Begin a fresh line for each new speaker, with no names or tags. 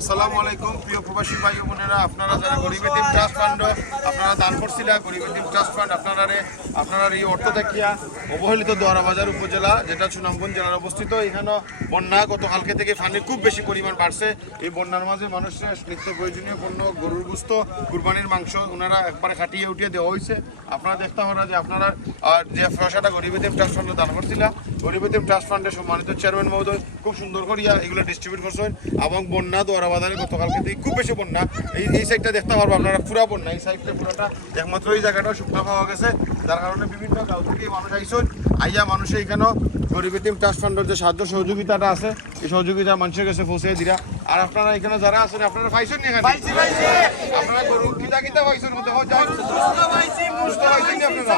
আসসালামু আলাইকুম প্রিয় প্রবাসী ভাই বোনেরা আপনারা যারা গরিব এতিম ট্রাস্ট ফান্ড আপনারা দান করছিলেন গরিব এতিম ট্রাস্ট ফান্ড আপনারা আপনারা এই অর্থ দেখিয়া অবহেলিত দোয়ারাবাজার উপজেলা যেটা সুনামগঞ্জ জেলার অবস্থিত এখানে বন্যা গতকালকে থেকে পানি খুব বেশি পরিমাণ বাড়ছে। এই বন্যার মাঝে মানুষের নিত্য প্রয়োজনীয় পণ্য গরুর গুস্ত কুরবানির মাংস ওনারা একবারে খাটিয়ে উঠিয়ে দেওয়া হয়েছে। আপনারা দেখতে পারা যে আপনারা আহ, যে পয়সাটা গরিব এতিম ট্রাস্ট ফান্ডে দান করছিলেন গরিব এতিম ট্রাস্ট ফান্ডের সম্মানিত চেয়ারম্যান মহোদয় খুব সুন্দর করিয়া এগুলো ডিস্ট্রিবিউট করছেন এবং বন্যা দোয়ারাবাজারে গতকালকে থেকে খুব বেশি বন্যা। এই এই সাইডটা দেখতে পারব আপনারা পুরা বন্যা। এই সাইডটা পুরোটা একমাত্র এই জায়গাটা শুকনো পাওয়া গেছে। যার কারণে বিভিন্ন গাঁও থেকে মানুষ আইসন আইয়া মানুষ এইখানে গরিব এতিম ট্রাস্ট ফান্ডের যে সাহায্য সহযোগিতাটা আছে এই সহযোগিতা মানুষের কাছে পৌঁছে দিরা। আর আপনারা এখানে যারা আছেন আপনারা পাইছেন নি আপনারা গরু কিতা কিতা পাইছেন? মধ্যে হয় সুস্থ পাইছেন আপনারা?